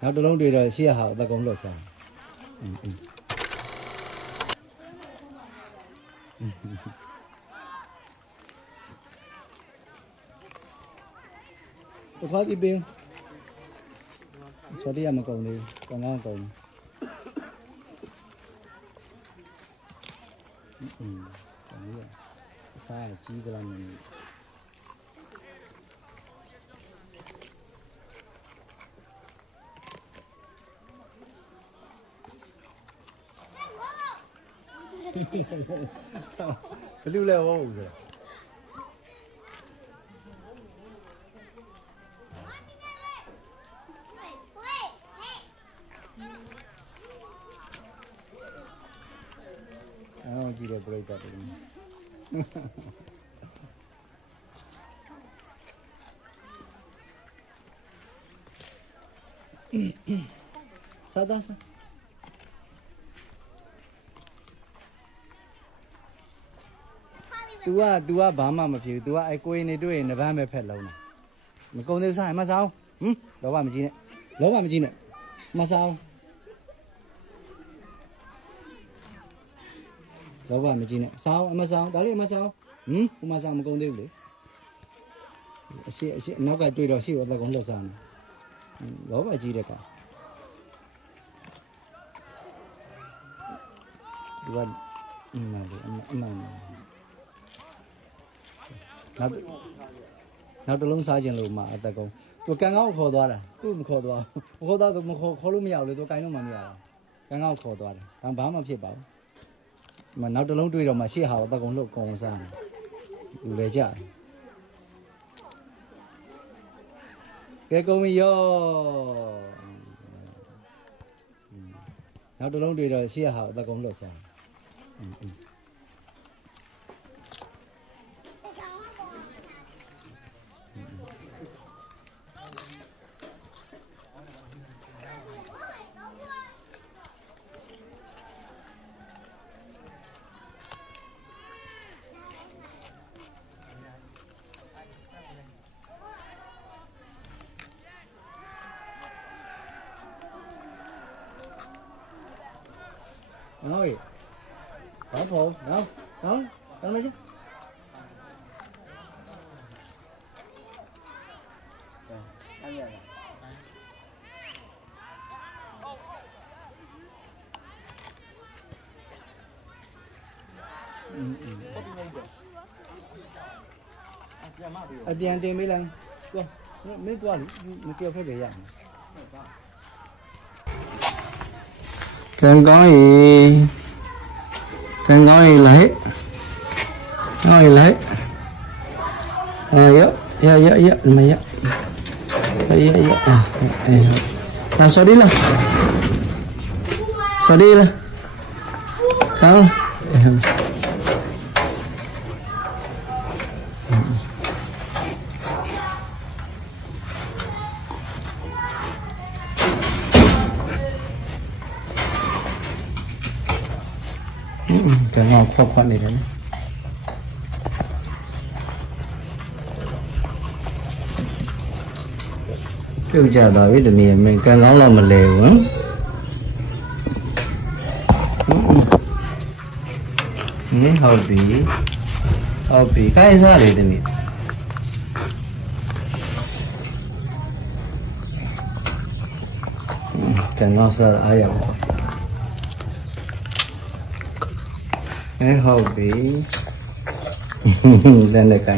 然后这种对着写好在工作上，嗯嗯，嗯嗯。tôi khó đi biên cho đi bênh, xóa đi em mà còn đi còn ngon còn ừ, còn nữa sai chỉ chi cái làm ဘလူလဲဝဟုတ်ဆိုအော်ကြည့်ရပြိတ္တာတယ်စားသားစား तू อ่ะ तू อ่ะဘာမှမဖြစ်ဘူး तू อ่ะအဲကိုရင်နေတွေ့ရင်နဗန်းပဲဖက်လုံးတာမကုံသေးဘူးစားမစားအောင်ဟမ်လောဘမကြီးနဲ့လောဘမကြီးနဲ့မစားအောင်လောဘမကြီးနဲ့စားအောင်အမစားအောင်ဒါလေးအမစားအောင်ဟမ်ဟိုမစားမကုံသေးဘူးလေအရှိအရှိအနောက်ကတွေ့တော့ရှိတော့လက်ကုံလှက်စားနေလောဘကြီးတဲ့ကောင် သူကအမှန်လေအမှန်အမှန် နောက်နောက်တစ်လုံးစားခြင်းလို့မှအသက်ကုန်သူကန်ကောင်းကိုခေါ်သွားတာသူ့မခေါ်သွားဘူးမခေါ်သွားသူမခေါ်ခေါ်လို့မရဘူးလေသူကန်လို့မှမရဘူးကန်ကောင်းကိုခေါ်သွားတယ်ဒါဘာမှဖြစ်ပါဘူးမနောက်တစ်လုံးတွေ့တော့မှရှေ့ဟာကိုအသက်ကုန်လို့ကုန်စားတယ်လူလေကြတယ်ကဲကုန်ပြီရောနောက်တစ်လုံးတွေ့တော့ရှေ့ဟာကိုအသက်ကုန်လို့စားတယ် rồi. Có phụ không? Không? Không mấy chứ. Ờ, Adiante mấy lần, mấy tuần, mấy tiêu phải về dạng. Càng gói thì... Càng gói thì là hết Gói thì là hết ờ, À dạ Dạ dạ. Dạ Mà dạ. Dạ dạ dạ. À dạ, dạ. Là sao đi là Sao đi là Không? Dạ. မရရရရအာအဲဒါဆော်ဒီလားဆော်ဒီလားကောင်းကံကောင်းခွက်ခွက်နေတယ်နော်ပြုတ်ကြသွားပြီတမီးမင်းကံကောင်းတော့မလဲဘူးဟမ်နင်းဟုတ်ပြီဟုတ်ပြီခိုင်းစားလေတမီးကံကောင်းစားအားရပါ အဲဟုတ်ပြီလက်နဲ့ကို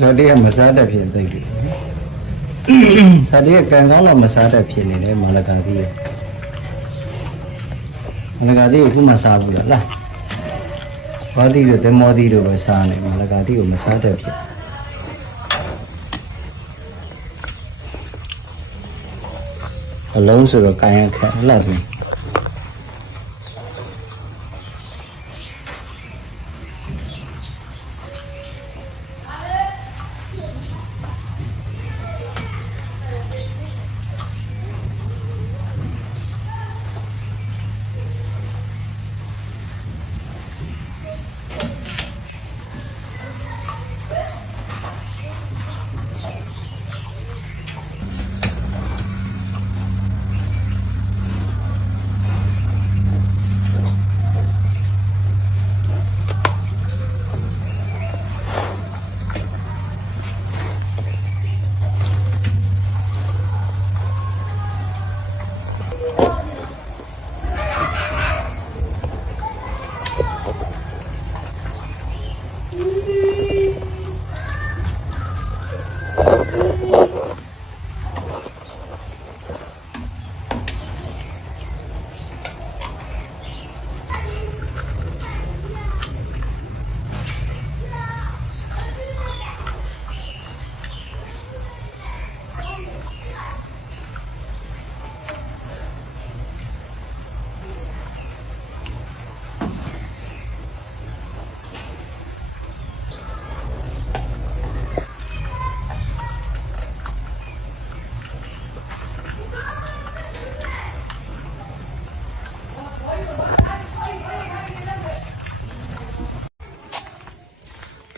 ဇာတိကမစားတတ်ဖြစ်သိပြီဇာတိကကံကောင်းတော့မစားတတ်ဖြစ်နေတယ်မာလကာတိရမာလကာတိကိုခုမှစားဘူးလားလားဘာတိတို့ဓမောတိတို့ပဲစားနေမာလကာတိကိုမစားတတ်ဖြစ်အလုံးဆိုတော့ကာယခက်လှပြီကံ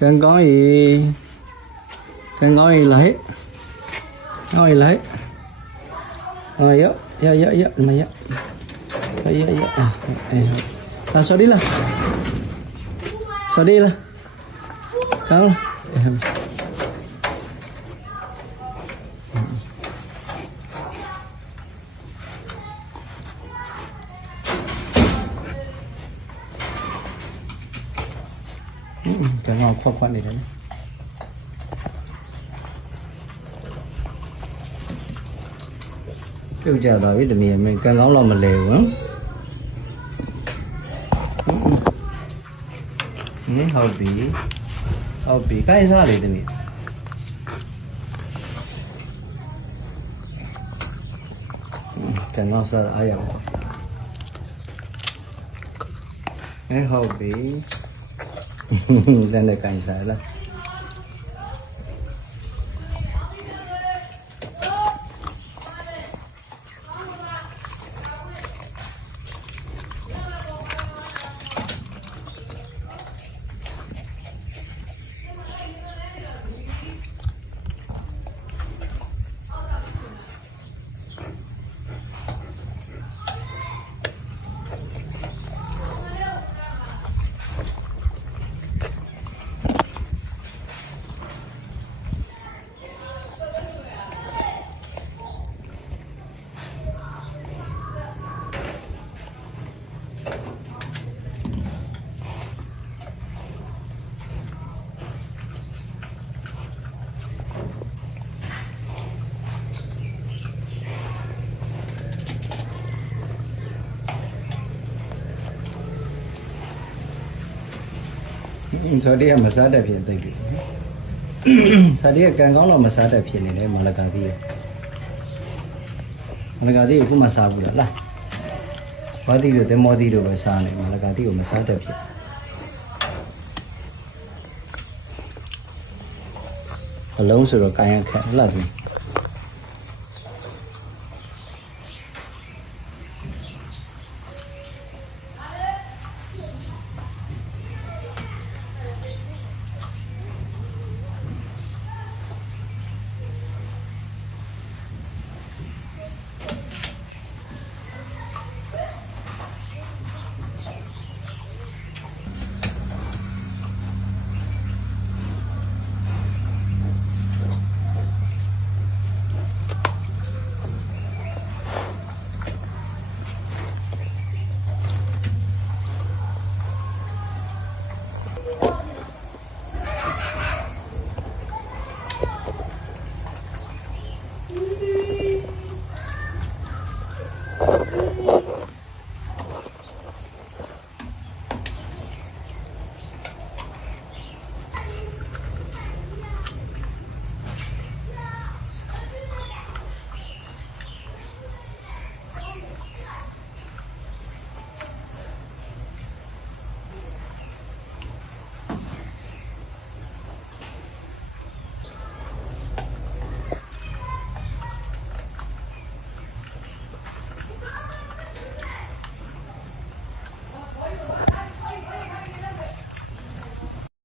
ကောင်းရေကံကောင်းရေလာဟဲ့ကောင်းရေလာဟဲ့အာရရရရဒီမရရရရအာအေးလာဆော်ဒီ ခွက်ခွက်နေတယ်နော်ပြုတ်ကြပါပြီတမီးအမင်းကံကောင်းတော့မလဲဘူးနော်နင်းဟုတ်ပြီဟုတ်ပြီကိုင်းစားလေတမီးကံကောင်းစားအားရပါအဲဟုတ်ပြီ 哼 哼，现在干起来了。Lên đây cảnh sát là sao đi mà sát đẹp hiện tại sao đi càng có là mà sát đẹp hiện này mà là cái gì mà là cái gì cũng mà sao được là có đi được tới mua đi được rồi sao này mà là cái gì cũng mà sát đẹp hiện ở lâu rồi rồi càng khẽ là gì